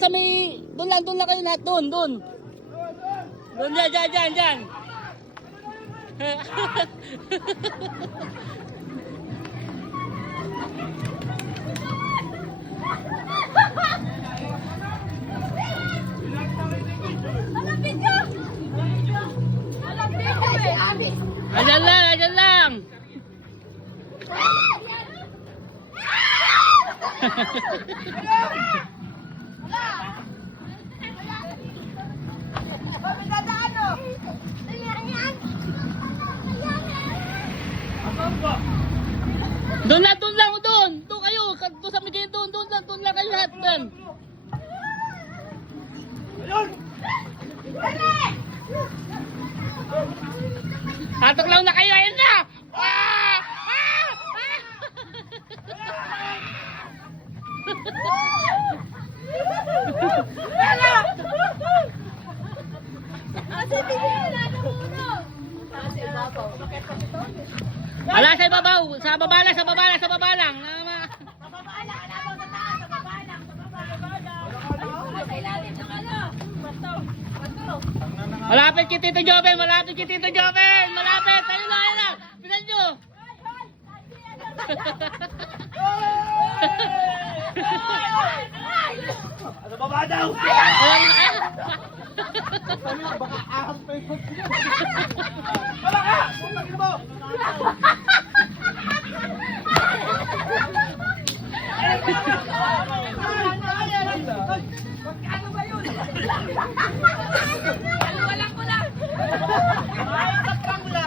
sa may... Doon lang kayo lahat. Doon. Doon, dyan. Ayan lang. Doon lang. Doon kayo. Doon sa mga doon lang kayo lahat. Doon. Tataklaw na kayo. Ayun na. Ala sa ibabaw, sa baba lang. Malapit kay Tito Joven, malapit. Ayun na. Pinan nyo. Ano ba daw? Baka aham pa yun. Wala ka! Pagin mo! Magkano ba yun? Walang ko lang!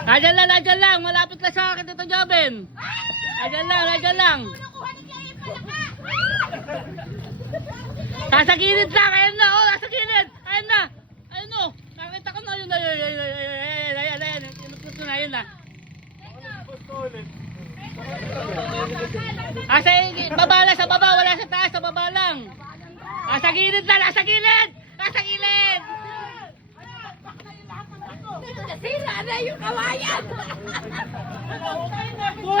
Ayan lang, malapit lang sa akin Tito Joven. Ayan lang. Nasa gilid lang, ayun na, nasa gilid. Ayun na. Nakita ko na yun. Ayan. Inupot ko na yun na. Sa baba, wala sa taas, sa baba lang. Nasa gilid lang, nasa gilid. Nasira na yung kawayan! Oh,